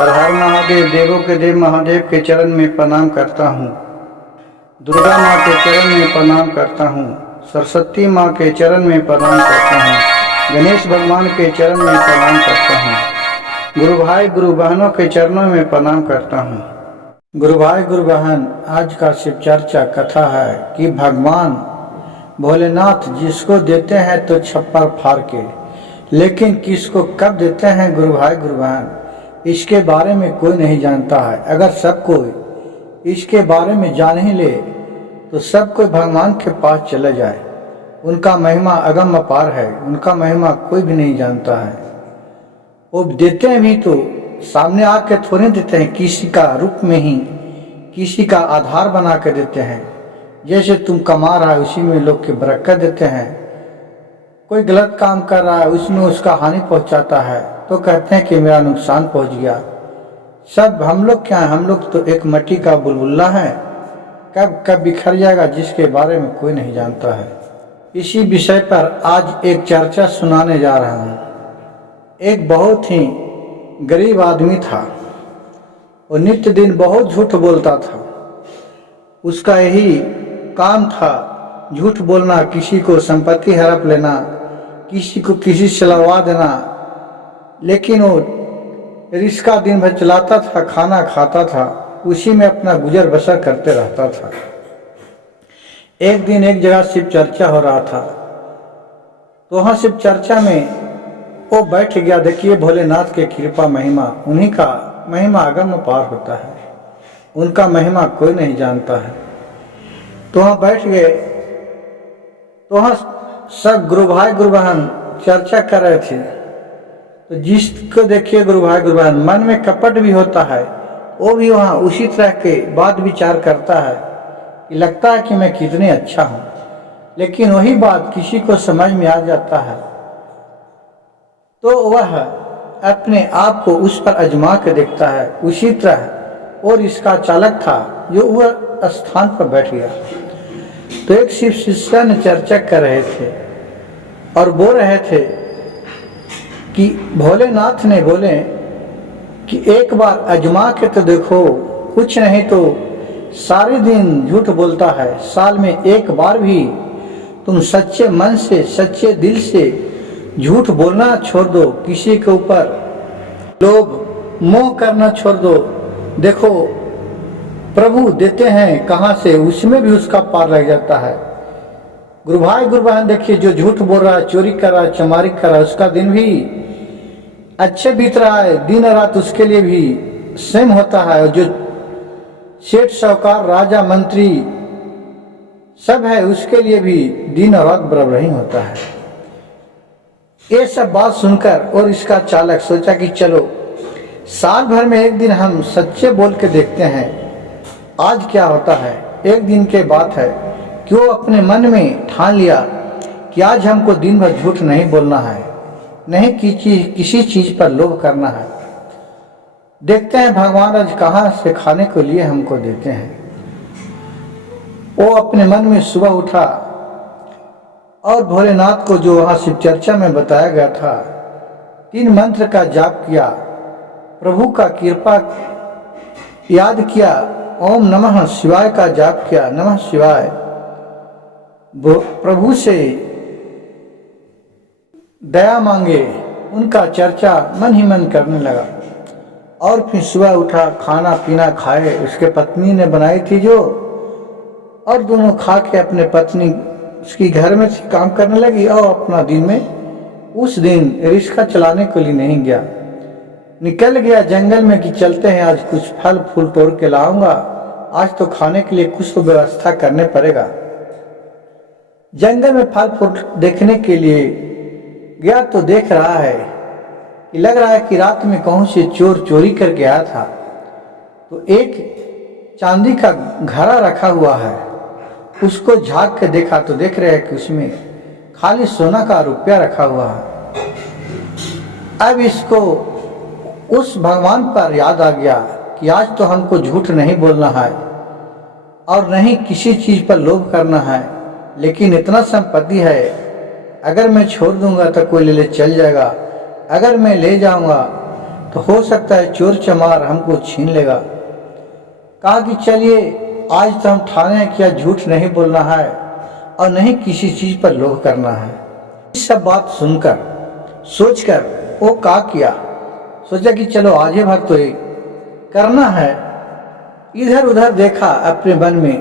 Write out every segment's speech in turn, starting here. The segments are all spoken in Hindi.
हर हर महादेव, देवों के देव महादेव के चरण में प्रणाम करता हूँ। दुर्गा माँ के चरण में प्रणाम करता हूँ। सरस्वती माँ के चरण में प्रणाम करता हूँ। गणेश भगवान के चरण में प्रणाम करता हूँ। गुरु भाई गुरु बहनों के चरणों में प्रणाम करता हूँ। गुरु भाई गुरु बहन, आज का शिव चर्चा कथा है कि भगवान भोलेनाथ जिसको देते हैं तो छप्पर फाड़ के, लेकिन किसको कब देते हैं गुरु भाई गुरु बहन, इसके बारे में कोई नहीं जानता है। अगर सब कोई इसके बारे में जान ही ले तो सब कोई भगवान के पास चले जाए। उनका महिमा अगम अपार है, उनका महिमा कोई भी नहीं जानता है। वो देते हैं भी तो सामने आके थोड़े देते हैं, किसी का रूप में ही किसी का आधार बना के देते हैं। जैसे तुम कमा रहा है उसी में लोग के बरकत देते हैं। कोई गलत काम कर रहा है उसमें उसका हानि पहुंचाता है तो कहते हैं कि मेरा नुकसान पहुंच गया। सब हम लोग क्या है, हम लोग तो एक मिट्टी का बुलबुला है, कब कब बिखर जाएगा जिसके बारे में कोई नहीं जानता है। इसी विषय पर आज एक चर्चा सुनाने जा रहा हूँ। एक बहुत ही गरीब आदमी था, वो नित्य दिन बहुत झूठ बोलता था। उसका यही काम था झूठ बोलना, किसी को संपत्ति हड़प लेना, किसी को किसी से लड़वा देना। लेकिन वो रिश्का दिन भर चलाता था, खाना खाता था, उसी में अपना गुजर बसर करते रहता था। एक दिन एक जगह शिव चर्चा हो रहा था, तो वहाँ शिव चर्चा में वो बैठ गया। देखिए भोलेनाथ के कृपा महिमा, उन्हीं का महिमा अगम पार होता है, उनका महिमा कोई नहीं जानता है। तो वहाँ बैठ गए, तो वहाँ सब गुरु भाई गुरु बहन चर्चा कर रहे थे। तो जिसको देखिए गुरु भाई गुरु बहन मन में कपट भी होता है, वो भी वहाँ उसी तरह के बात विचार करता है कि लगता है कि मैं कितने अच्छा हूँ, लेकिन वही बात किसी को समझ में आ जाता है तो वह अपने आप को उस पर आजमा के देखता है। उसी तरह और इसका चालक था जो वह स्थान पर बैठ गया। तो एक शिव शिष्य ने चर्चा कर रहे थे और बोल रहे थे कि भोलेनाथ ने बोले कि एक बार आजमा के तो देखो, कुछ नहीं तो सारे दिन झूठ बोलता है, साल में एक बार भी तुम सच्चे मन से सच्चे दिल से झूठ बोलना छोड़ दो, किसी के ऊपर लोभ मोह करना छोड़ दो। देखो प्रभु देते हैं कहाँ से, उसमें भी उसका पार लग जाता है। गुरु भाई गुरु बहन देखिए, जो झूठ बोल रहा है, चोरी कर रहा है, चमारी कर रहा है, उसका दिन भी अच्छे बीत रहा है, दिन रात उसके लिए भी सेम होता है। और जो सेठ साहूकार राजा मंत्री सब है, उसके लिए भी दिन और रात बराबर ही होता है। ये सब बात सुनकर और इसका चालक सोचा कि चलो साल भर में एक दिन हम सच्चे बोल के देखते हैं, आज क्या होता है। एक दिन के बात है कि वो अपने मन में ठान लिया कि आज हमको दिन भर झूठ नहीं बोलना है, नहीं किसी चीज पर लोभ करना है। देखते हैं भगवान आज कहाँ से खाने को लिए हमको देते हैं। वो अपने मन में सुबह उठा और भोलेनाथ को जो वहाँ शिव चर्चा में बताया गया था 3 मंत्र का जाप किया, प्रभु का कृपा याद किया, ओम नमः शिवाय का जाप किया, नमः शिवाय। प्रभु से दया मांगे, उनका चर्चा मन ही मन करने लगा। और फिर सुबह उठा, खाना पीना खाए, उसके पत्नी ने बनाई थी जो, और दोनों खा के अपने पत्नी उसकी घर में काम करने लगी और अपना दिन में उस दिन रिक्शा चलाने के लिए नहीं गया, निकल गया जंगल में कि चलते हैं आज कुछ फल फूल तोड़ के लाऊंगा, आज तो खाने के लिए कुछ तो व्यवस्था करने पड़ेगा। जंगल में फल फूल देखने के लिए गया तो देख रहा है कि लग रहा है कि रात में कहूँ से चोर चोरी कर गया था। तो एक चांदी का घड़ा रखा हुआ है, उसको झांक के देखा तो देख रहे हैं कि उसमें खाली सोना का रुपया रखा हुआ है। अब इसको उस भगवान पर याद आ गया कि आज तो हमको झूठ नहीं बोलना है और नहीं किसी चीज पर लोभ करना है, लेकिन इतना संपत्ति है, अगर मैं छोड़ दूंगा तो कोई ले चल जाएगा, अगर मैं ले जाऊंगा तो हो सकता है चोर चमार हमको छीन लेगा। कहा कि चलिए आज तो हम ठाने हैं कि झूठ नहीं बोलना है और नहीं किसी चीज पर लोभ करना है। इस सब बात सुनकर सोचकर वो क्या किया, सोचा कि चलो आजे भर तो ये करना है। इधर उधर देखा अपने मन में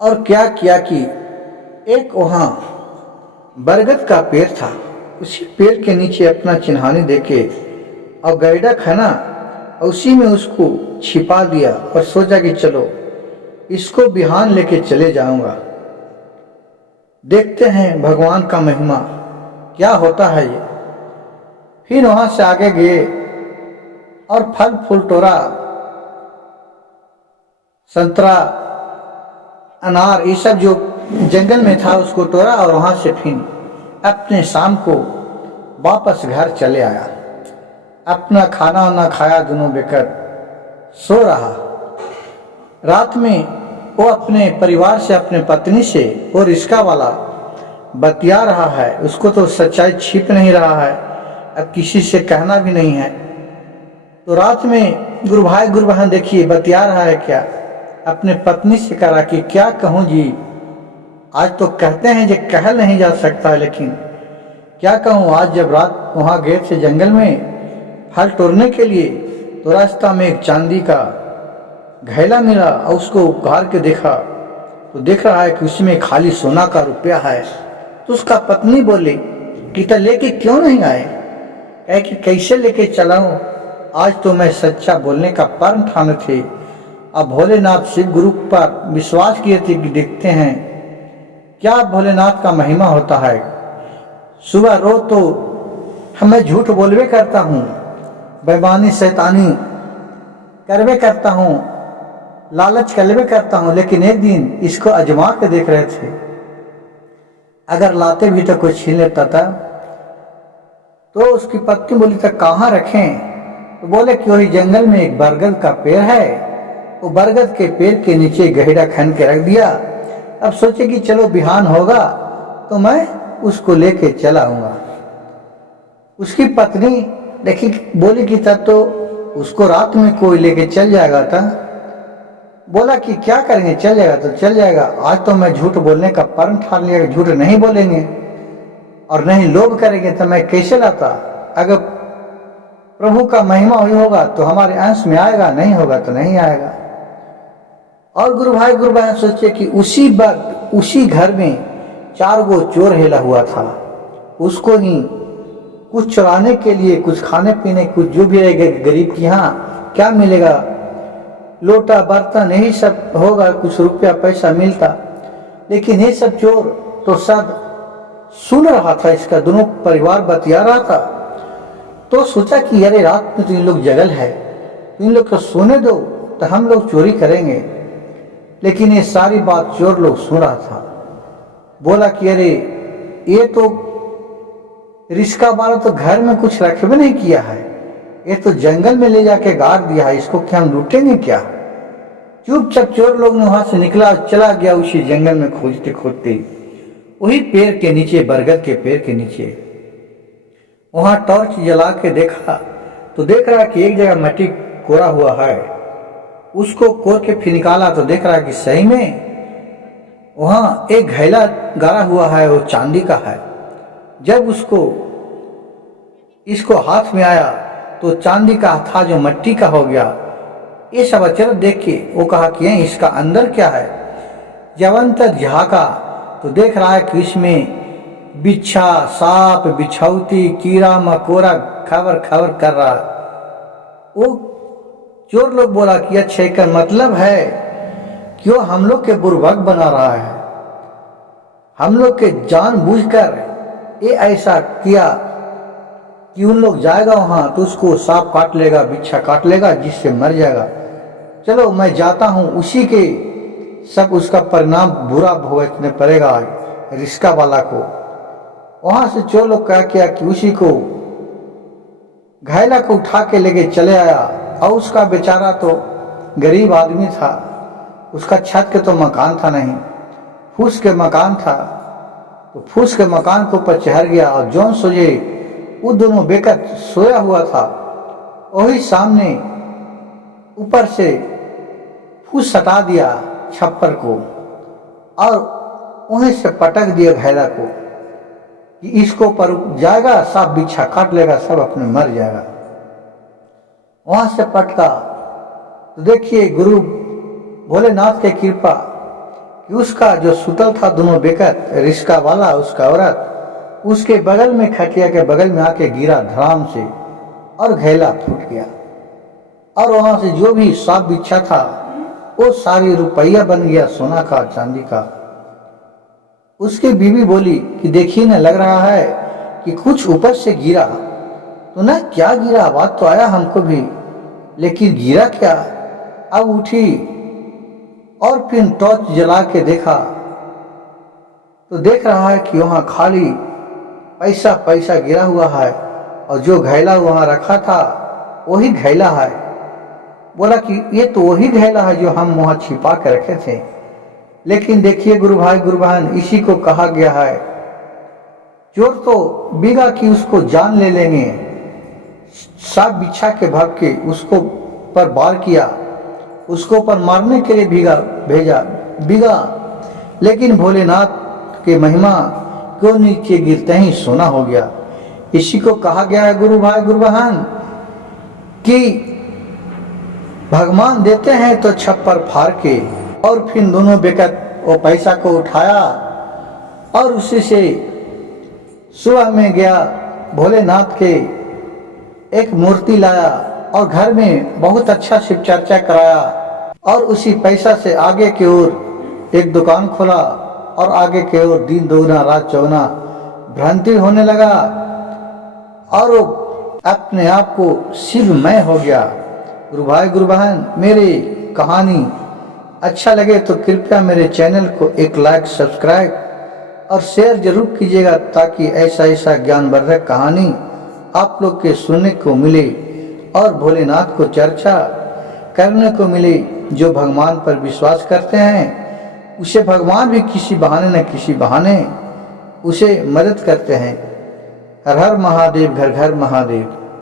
और क्या किया कि एक वहां बरगद का पेड़ था, उसी पेड़ के नीचे अपना चिन्हानी देके और गैडा खाना उसी में उसको छिपा दिया और सोचा कि चलो इसको बिहान लेके चले जाऊंगा, देखते हैं भगवान का महिमा क्या होता है ये। फिर वहां से आगे गए और फल फूल तोड़ा, संतरा अनार ये सब जो जंगल में था उसको तोड़ा और वहां से फिर अपने शाम को वापस घर चले आया। अपना खाना वाना खाया, दोनों बेकर सो रहा। रात में वो अपने परिवार से, अपने पत्नी से वो रिश्का वाला बतिया रहा है, उसको तो सच्चाई छिप नहीं रहा है, अब किसी से कहना भी नहीं है। तो रात में गुरु भाई गुरु बहन देखिए बतिया रहा है क्या, अपने पत्नी से करा कि क्या कहूँ जी, आज तो कहते हैं जो कहल नहीं जा सकता, लेकिन क्या कहूँ, आज जब रात वहाँ गए थे जंगल में फल तोड़ने के लिए तो रास्ता में एक चांदी का घैला मिला और उसको उघार के देखा तो देख रहा है कि उसमें खाली सोना का रुपया है। तो उसका पत्नी बोली कि तो लेके क्यों नहीं आए, कहे कि कैसे लेके चलाऊं, आज तो मैं सच्चा बोलने का प्रण ठाने थे। अब भोलेनाथ शिव गुरु पर विश्वास किए थे कि देखते हैं क्या भोलेनाथ का महिमा होता है। सुबह रोज तो मैं झूठ बोलवे करता हूँ, बेईमानी शैतानी करवे करता हूँ, लालच करवे करता हूँ, लेकिन एक दिन इसको अजमा के देख रहे थे, अगर लाते भी तो कोई छीन लेता था। तो उसकी पत्नी बोली तो कहाँ रखें, तो बोले कि वही जंगल में एक बरगद का पेड़ है, वो बरगद के पेड़ के नीचे गहरा खन के रख दिया। अब सोचे कि चलो बिहान होगा तो मैं उसको लेके चला आऊंगा। उसकी पत्नी देखी बोली कि तब तो उसको रात में कोई लेके चल जाएगा था। बोला कि क्या करेंगे, चल जाएगा तो चल जाएगा, आज तो मैं झूठ बोलने का प्रण ठान लिया, झूठ नहीं बोलेंगे और नहीं लोभ करेंगे तो मैं कैसे लाता। अगर प्रभु का महिमा हुई होगा तो हमारे अंश में आएगा, नहीं होगा तो नहीं आएगा। और गुरु भाई गुरु बहन सोचे कि उसी वक्त उसी घर में 4 गो चोर हेला हुआ था, उसको ही कुछ चुराने के लिए, कुछ खाने पीने, कुछ जो भी रहेगा गरीब की यहाँ क्या मिलेगा, लोटा बर्तन यही सब होगा, कुछ रुपया पैसा मिलता। लेकिन ये सब चोर तो सब सुन रहा था, इसका दोनों परिवार बतिया रहा था। तो सोचा कि अरे रात में तो इन लोग जगल है, इन लोग को सोने दो तो हम लोग चोरी करेंगे। लेकिन ये सारी बात चोर लोग सुन रहा था। बोला कि अरे ये तो रिश्का वाला तो घर में कुछ रखे भी नहीं किया है, ये तो जंगल में ले जाके गाड़ दिया है, इसको क्या हम लूटेंगे क्या। चुपचाप चोर लोग ने वहां से निकला, चला गया उसी जंगल में खोजते खोजते वही पेड़ के नीचे, बरगद के पेड़ के नीचे। वहां टॉर्च जला के देखा तो देख रहा कि एक जगह मट्टी कोरा हुआ है, उसको कोर के फिर निकाला तो देख रहा कि सही में वहां एक घैला गाड़ा हुआ है, वो चांदी का है। जब इसको हाथ में आया तो चांदी का था जो मट्टी का हो गया। ये सब अचरज देख के वो कहा कि इसका अंदर क्या है। जब अंतर झाँका तो देख रहा है कि इसमें बिच्छा, सांप, बिछौती, कीड़ा मकोड़ा खबर खबर कर रहा है। वो चोर लोग बोला कि अच्छा इसका मतलब है क्यों हम लोग के बुर्बक बना रहा है, हम लोग के जानबूझकर ये ऐसा किया कि उन लोग जाएगा वहां तो उसको सांप काट लेगा, बिच्छा काट लेगा, जिससे मर जाएगा। चलो मैं जाता हूं, उसी के सब उसका परिणाम बुरा भुगतने पड़ेगा रिश्का वाला को। वहां से चोर लोग क्या किया कि उसी को घायला को उठा के लेके चले आया। और उसका बेचारा तो गरीब आदमी था, उसका छत के तो मकान था नहीं, फूस के मकान था। तो फूस के मकान के ऊपर चढ़ गया और जौन सोजे वो दोनों बेकत सोया हुआ था, वही सामने ऊपर से फूस सटा दिया छप्पर को और वहीं से पटक दिया घैला को कि इसको पर जाएगा, सब बिच्छा काट लेगा, सब अपने मर जाएगा। वहां से पटका तो देखिए गुरु भोलेनाथ की कृपा कि उसका जो सुतल था दोनों बेकत, रिश्का वाला उसका औरत, उसके बगल में खटिया के बगल में आके गिरा धड़ाम से और घैला फूट गया। और वहां से जो भी सांप बिच्छा था वो सारी रुपया बन गया, सोना का चांदी का। उसकी बीवी बोली कि देखिए ना, लग रहा है कि कुछ ऊपर से गिरा। तो ना क्या गिरा, आवाज तो आया हमको भी, लेकिन गिरा क्या। अब उठी और फिर टॉर्च जला के देखा तो देख रहा है कि वहां खाली पैसा पैसा गिरा हुआ है और जो घैला वहां रखा था वही घैला है। बोला कि ये तो वही घैला है जो हम वहां छिपा के रखे थे। लेकिन देखिए गुरु भाई गुरु बहन, इसी को कहा गया है चोर तो बिगा कि उसको जान ले लेंगे। सांप बिच्छा के भाग के उसको पर वार किया, उसको पर मारने के लिए भेजा बिगा, लेकिन भोलेनाथ के महिमा क्यों नीचे गिरते ही सोना हो गया। इसी को कहा गया है गुरु भाई गुरु बहन कि भगवान देते हैं तो छप्पर फाड़ के। और फिर दोनों बेकत वो पैसा को उठाया और उसी से सुबह में गया भोलेनाथ के एक मूर्ति लाया और घर में बहुत अच्छा शिव चर्चा कराया। और उसी पैसा से आगे की ओर एक दुकान खोला और आगे की ओर दिन दोगुना रात चौगुना भ्रांति होने लगा और वो अपने आप को शिवमय हो गया। गुरु भाई गुरु बहन, मेरी कहानी अच्छा लगे तो कृपया मेरे चैनल को एक लाइक, सब्सक्राइब और शेयर जरूर कीजिएगा, ताकि ऐसा ज्ञानवर्धक कहानी आप लोग के सुनने को मिले और भोलेनाथ को चर्चा करने को मिले। जो भगवान पर विश्वास करते हैं उसे भगवान भी किसी बहाने न किसी बहाने उसे मदद करते हैं। हर हर महादेव, घर घर महादेव।